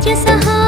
就算和